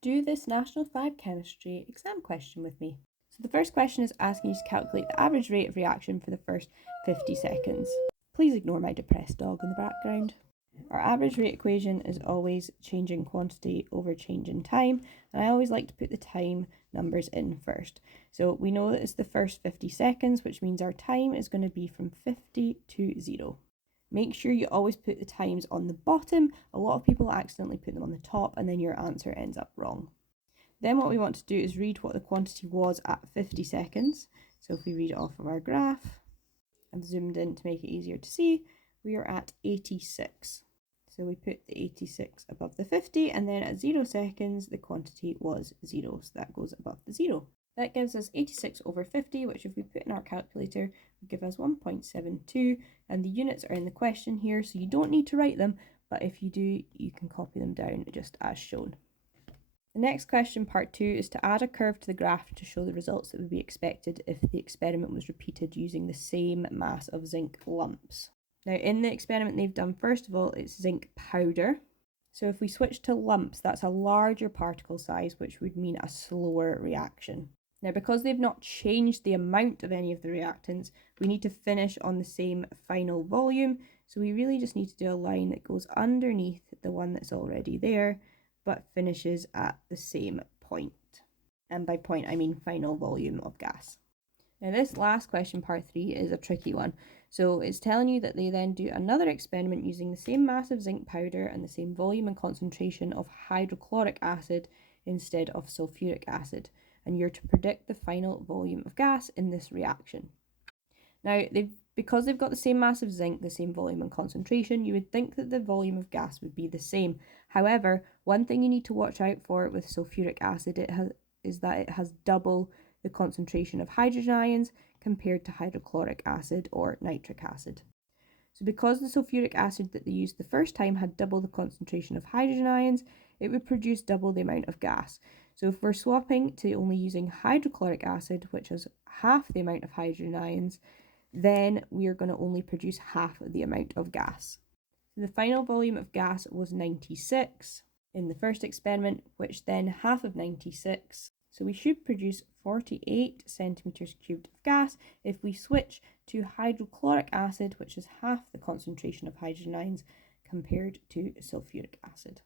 Do this National 5 chemistry exam question with me. So the first question is asking you to calculate the average rate of reaction for the first 50 seconds. Please ignore my depressed dog in the background. Our average rate equation is always change in quantity over change in time, and I always like to put the time numbers in first. So we know that it's the first 50 seconds, which means our time is going to be from 50 to 0. Make sure you always put the times on the bottom. A lot of people accidentally put them on the top and then your answer ends up wrong. Then what we want to do is read what the quantity was at 50 seconds. So if we read it off of our graph, I've zoomed in to make it easier to see, we are at 86. So we put the 86 above the 50, and then at 0 seconds the quantity was 0, so that goes above the 0. That gives us 86 over 50, which if we put in our calculator would give us 1.72, and the units are in the question here, so you don't need to write them, but if you do, you can copy them down just as shown. The next question, part 2, is to add a curve to the graph to show the results that would be expected if the experiment was repeated using the same mass of zinc lumps. Now, in the experiment they've done, first of all, it's zinc powder. So if we switch to lumps, that's a larger particle size, which would mean a slower reaction. Now, because they've not changed the amount of any of the reactants, we need to finish on the same final volume. So we really just need to do a line that goes underneath the one that's already there, but finishes at the same point. And by point, I mean final volume of gas. Now this last question, part 3, is a tricky one. So it's telling you that they then do another experiment using the same mass of zinc powder and the same volume and concentration of hydrochloric acid instead of sulfuric acid. And you're to predict the final volume of gas in this reaction. Now, because they've got the same mass of zinc, the same volume and concentration, you would think that the volume of gas would be the same. However, one thing you need to watch out for with sulfuric acid is that it has double the concentration of hydrogen ions compared to hydrochloric acid or nitric acid. So because the sulfuric acid that they used the first time had double the concentration of hydrogen ions, it would produce double the amount of gas. So if we're swapping to only using hydrochloric acid, which has half the amount of hydrogen ions, then we are going to only produce half the amount of gas. So the final volume of gas was 96 in the first experiment, which then half of 96. So we should produce 48 centimeters cubed of gas if we switch to hydrochloric acid, which is half the concentration of hydrogen ions compared to sulfuric acid.